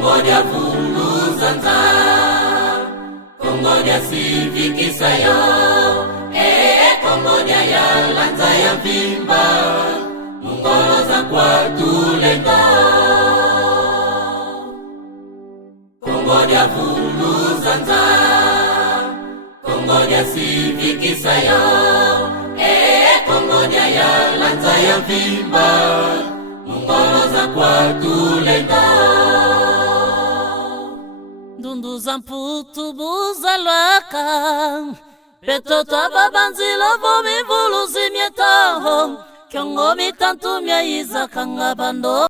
Kongo dia vulu zanza, Kongo dia sivikisa yo, Kongo dia ya lanza ya vimba, mungolo za kwa tulengo. Kongo dia vulu zanza, Kongo dia sivikisa yo, Kongo dia ya lanza ya vimba, mungolo za kwa tulengo. Ndundu za mputu buza lwaka, petoto ababanzilo vomi vulu zimieto, Kyongo mitantu mya iza kanga bando.